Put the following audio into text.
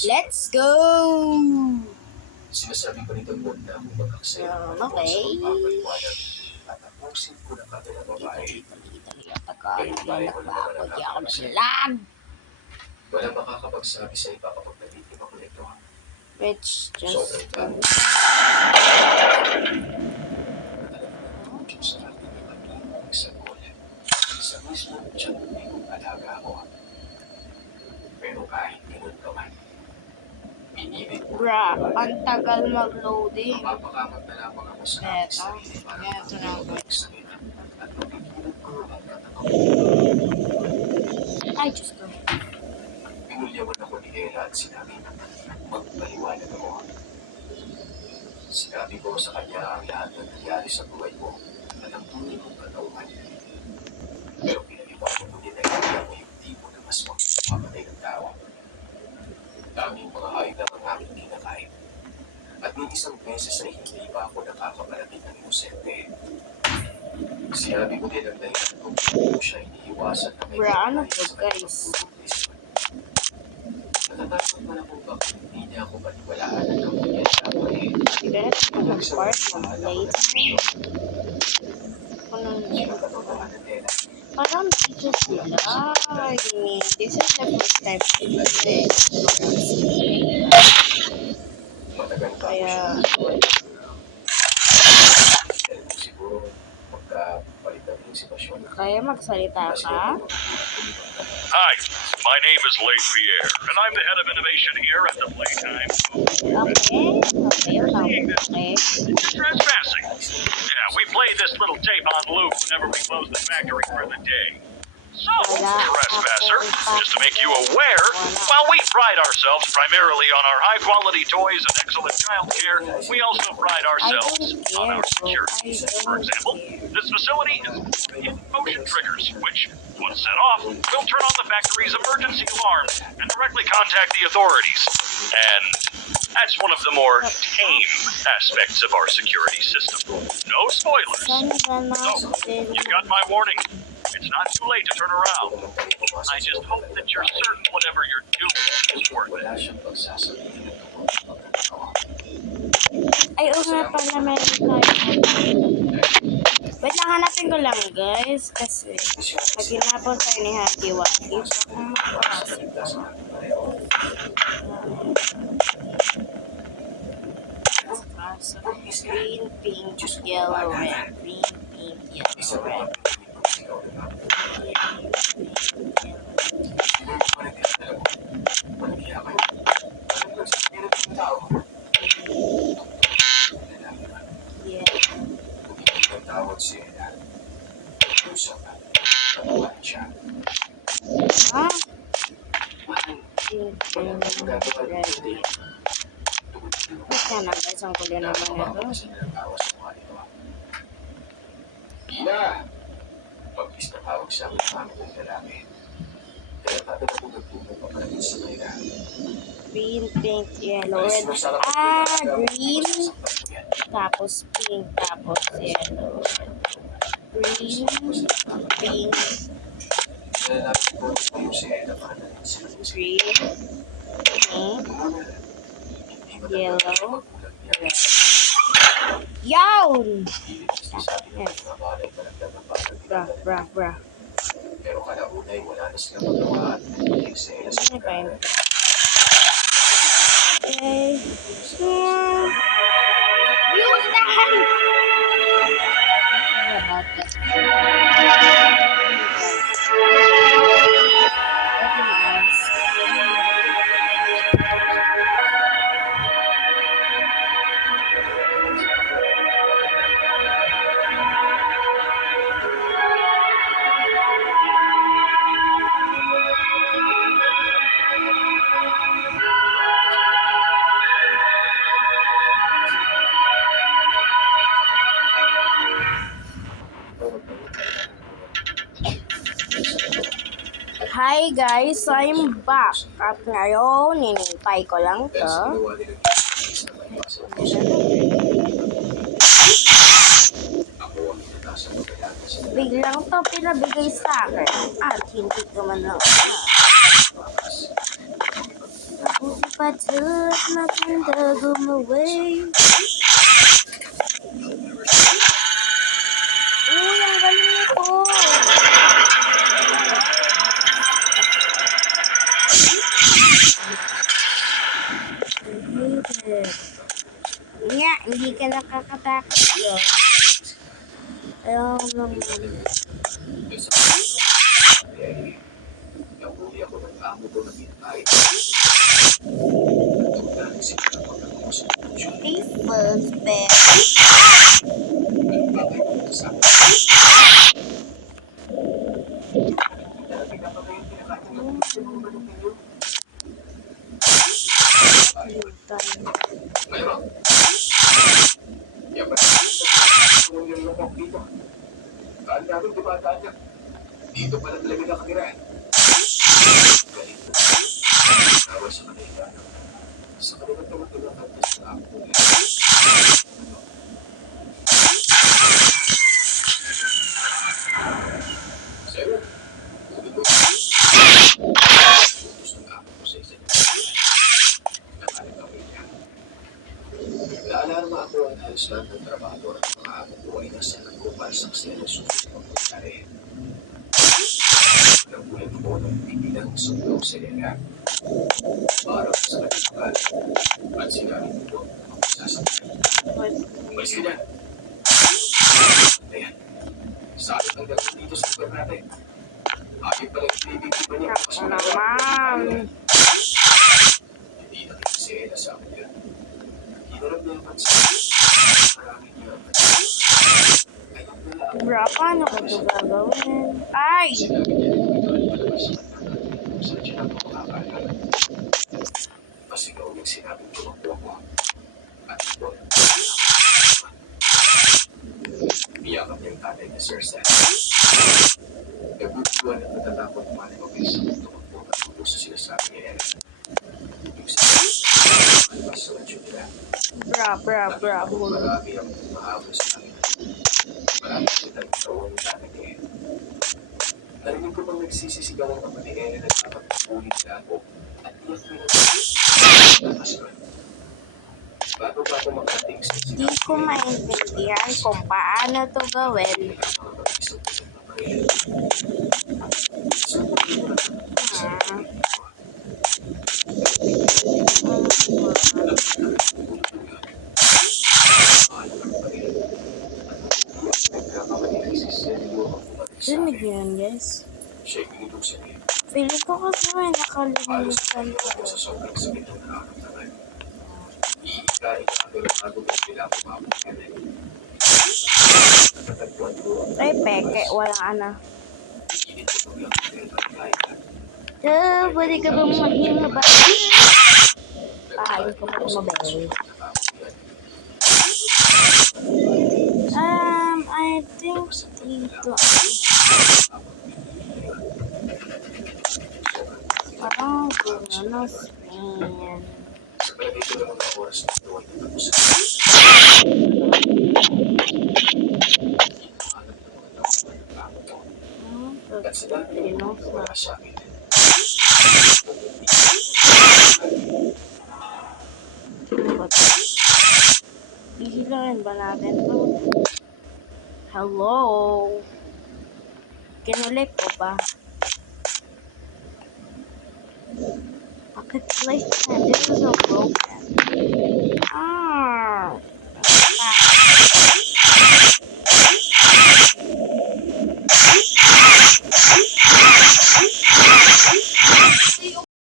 Let's go! Sinasabi ko nito huwag na akong mag-aksaya ng Okay. sa pagpapaliwanag at tapusin ko na kami ng babae. Wala makakapagsabi sa iba kapag nabiktima ko nito. Which just... Sobrang dami. Sa akin yung matulog sa goal. Sa mismo siya kung alaga ako. Pero kahit ganun ka man, pinibig ko. Bra, ang tagal mag-loading. Mapapakamat na lamang ako sa aking sarili para makapagpapag sa nila at mapigilan ko ang katakot. Ay, Diyos ko. Pinulyawan ako ni Ella at sinabi na magpaliwanag ako. Sinabi ko sa kanya ang lahat ng nangyari sa buhay ko at ang tunay kong katauhan. Pero pinaliwanag ko din na hindi ako yung tipo na mas magpapatay ng tao. Daming mga hayop lang ang aking kinakain. At nung isang beses ay hindi pa ako nakakaparating ng inosente. Sinabi ko din ang dahilan kung hindi ko siya iniiwasan na may Bra, ano kinakain to, sa guys? Natatakot man ako bakit hindi niya ako paniwalaan at kapag niya siya ako eh. Direct ko ng part ng plate. Parang dito sila. I mean, this is the first time to do this. Matagal pa Kaya, siguro magkapalitan yung sitwasyon. kaya magsalita ka? Hi, my name is Leigh Pierre, and I'm the head of innovation here at the Playtime. Okay, okay. You're trespassing. Yeah, we play this little tape on loop whenever we close the factory for the day. So, trespasser, just to make you aware, while we pride ourselves primarily on our high-quality toys and excellent childcare, we also pride ourselves on our security. For example, this facility is hidden motion triggers, which, once set off, will turn on the factory's emergency alarms and directly contact the authorities. And that's one of the more tame aspects of our security system. No spoilers. So, you got my warning. It's not too late to turn around. I just hope that you're certain whatever you're doing is worth Wala it. siyang pagsasabihin ng tungkol pagkatawa. Ay, oo nga pala, meron tayo. Wait lang, hanapin ko lang, guys. Kasi, pag hinapon tayo ni Haki Waki, baka makakasip ko. Green, pink, yellow, red. Green, pink, yellow, red. Yeah. Ah? Pink, red. Wait na guys, ang kulay naman ito. Ina! Pag-is na tawag sa amin namin ng lalaki. Kaya tabi na kung nagpupo pa pala sa kanila. Green, pink, yellow, red. Ah, green. Tapos pink, tapos yellow. Green, pink, Nalalaman ko kung yung si Ella pa na sila. green, pink, yellow, red. Yawn! Bra. Pero kalaunay wala na sila magawa at nagiging sa Ella sa Ano pa yun? pagkakas. Okay. Use the hand! Sorry about that. Hi guys, I'm back. At ngayon, ninintay ko lang Dahil sa to. ginawa nila sa may pasok ko siya. Ako ang inatasa ng bayaran sa Biglang to pinabigay sa akin. At hindi ko man lang. Buti patulad matanda gumaway. Uy, ang galing nito. Nga, hindi ka nakakatakot yun. Ayaw lang yun. Nahuli ako ng amo ko na pinakain. Dahil sila ako ng mga sitwasyon. Hey, first bed. Bagay ko ito sa akin. Dahil pinapagay ang pinakain ng mga manok ninyo. Mayroon. Yaman. Kung yung lukok dito. Kaan namin dumadaan niya. Dito pala talaga nakatirahan. Galing mo. Tawag sa kanila. Sa kanila tumutulungan ka sa ako. Sir, ulit mo. Gusto nga ako sa isa niya. Nakalit ako niya. Naalarma ako ang halos lahat ng trabaho at mga amo ko ay nasa nagkumalsak sila sa pangyayari. Nagulat ko ng bibilang sundaw sa nila. Parang sa katipagal. At sinabi ko ang sasakyan. Umalis ka dyan. Ayan. Sabi ang gagawin dito sa lugar natin. Akin pala yung bibigyan niya. Ako naman. Hindi na kinisela sa akin yan. Hinarap niya ang pansin. Maraming niya ang pansin. Ayaw nila ang Bro, paano ko ito gagawin? Ay! sinabi niya na ito ay malabas sa kanya kung saan siya ako makakaalala. Pasigaw niyang sinabing tumakbo ako. At ito, biyakap niyang tatay na Sir Stan. Nagbubuan at natatakot man ang mabilis ang tumakbo at tubo sa sinasabi ni Eric. Ibig sabihin, malabas sa mansyon nila. Bra. Marami ang mahabol sa akin. Marami sila ng tawang tatay ni Eric. Narinig ko bang nagsisisigaw ang ama ni Ellen at kapag-ulit na ako at iyak ko yung nakasunan. Bago pa ako makarating sa Di ko maintindihan kung paano to gawin. Rinig yun, guys. Siya yung inutusan niya. Feeling ko kasi may Halos nakalimutan ko. ako sa sobrang sakit ng nararamdaman. Iikain na ako ng bago ko sila ako mapagkanan. Natatagpuan ko ang Ay, peke. Walang ana. init ko lang ng pagkain. Pwede ka bang mahinga ba? Pahain ko mo mabeli. I think dito. Parang gano'n spin. Sa palagay ko lang mga oras na ito ay natapos sa hinahanap ng mga tao na nagkamo ko. At sa dami ng mga wala sa akin. Ihilahin ba natin to? Hello? Kinulik ko ba? I could place that. This is so broken. Ah.